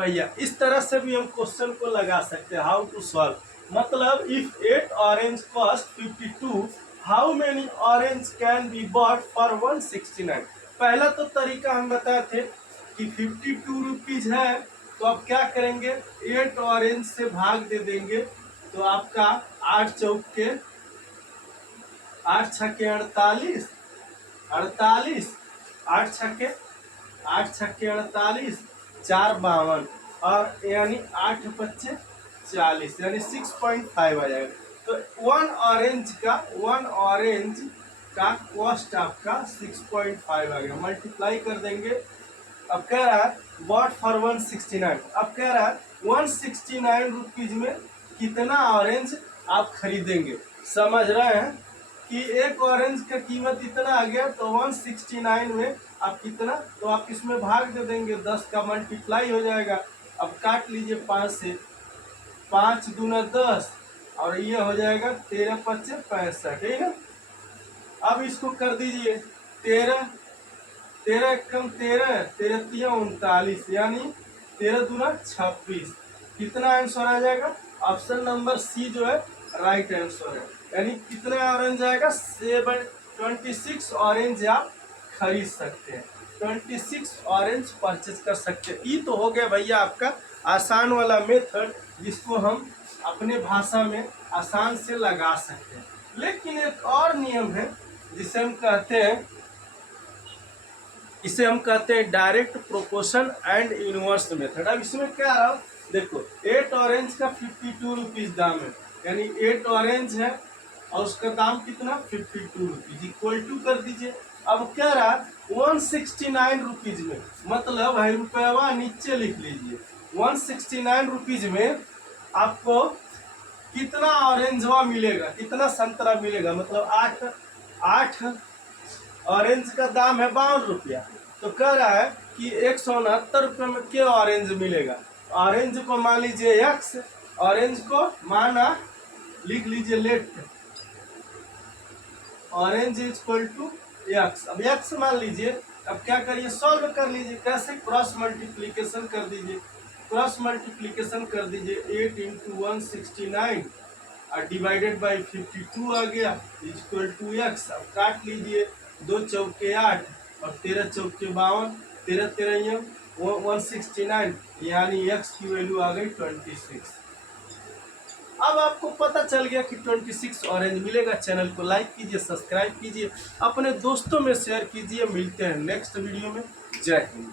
भैया इस तरह से भी हम क्वेश्चन को लगा सकते हैं, हाउ टू सॉल्व। मतलब if 8 orange cost 52, how many orange can be bought for 169। पहला तो तरीका हम बताए थे कि 52 रुपीज है, तो आप क्या करेंगे, 8 ऑरेंज से भाग दे देंगे, तो आपका 8 चौक के 8 छक्के 48, 48 8 छक्के 48, 4 52 और यानी 8 पच्चे 40, यानी 6.5 आ जाएगा। तो वन ऑरेंज का कॉस्ट आपका 6.5 आ गया, मल्टीप्लाई कर देंगे। अब कह रहा है बॉट फॉर 169, अब कह रहा है 169 रुपीज में कितना ऑरेंज आप खरीदेंगे। समझ रहे हैं कि एक ऑरेंज का कीमत इतना आ गया, तो 169 में आप कितना, तो आप इसमें भाग दे देंगे, 10 का मल्टीप्लाई हो जाएगा। अब काट लीजिए 5 से, 5 दूना 10 और ये हो जाएगा 13 पच्चे 65, ठीक है। अब इसको कर दीजिए 13, 13 कम 13, 13 तिया 39, यानी 13 दूना 26। कितना आंसर आ जाएगा, ऑप्शन नंबर सी जो है राइट आंसर है। यानी कितना ऑरेंज आएगा, 26 ऑरेंज आप खरीद सकते हैं, 26 ऑरेंज परचेज कर सकते हैं। ये तो हो गया भैया आपका आसान वाला मेथड, जिसको हम अपने भाषा में आसान से लगा सकते हैं। लेकिन एक और नियम है जिसे हम कहते हैं, इसे हम कहते हैं direct proportion and inverse method. अब इसमें क्या रहा, देखो 8 ऑरेंज का 52 रुपीज दाम है, यानी 8 ऑरेंज है और उसका दाम कितना 52 रुपीज, इक्वल टू कर दीजिए। अब क्या रहा 169 रुपीज में, मतलब है रुपया नीचे लिख लीजिए, 169 रुपीज में आपको कितना ऑरेंजवा मिलेगा, कितना संतरा मिलेगा। मतलब 8 ऑरेंज का दाम है 52 रुपया, तो कह रहा है कि 169 रुपये में क्या ऑरेंज मिलेगा। ऑरेंज को मान लीजिए एक्स, ऑरेंज को माना लिख लीजिए let, orange is equal to X. अब एक्स मान लीजिए, अब क्या करिए, सॉल्व कर लीजिए। कैसे, क्रॉस मल्टीप्लीकेशन कर दीजिए, क्रॉस मल्टीप्लीकेशन कर दीजिए। 8 इंटू 169 और डिवाइडेड बाई 52 आ गया, इक्वल टू एक्स। अब काट लीजिए, 2 चौके 8 और 13 चौके 52, 13 13 169, यानी एक्स की वैल्यू आ गई 26। अब आपको पता चल गया कि 26 ऑरेंज मिलेगा। चैनल को लाइक कीजिए, सब्सक्राइब कीजिए, अपने दोस्तों में शेयर कीजिए। मिलते हैं नेक्स्ट वीडियो में। जय हिंद।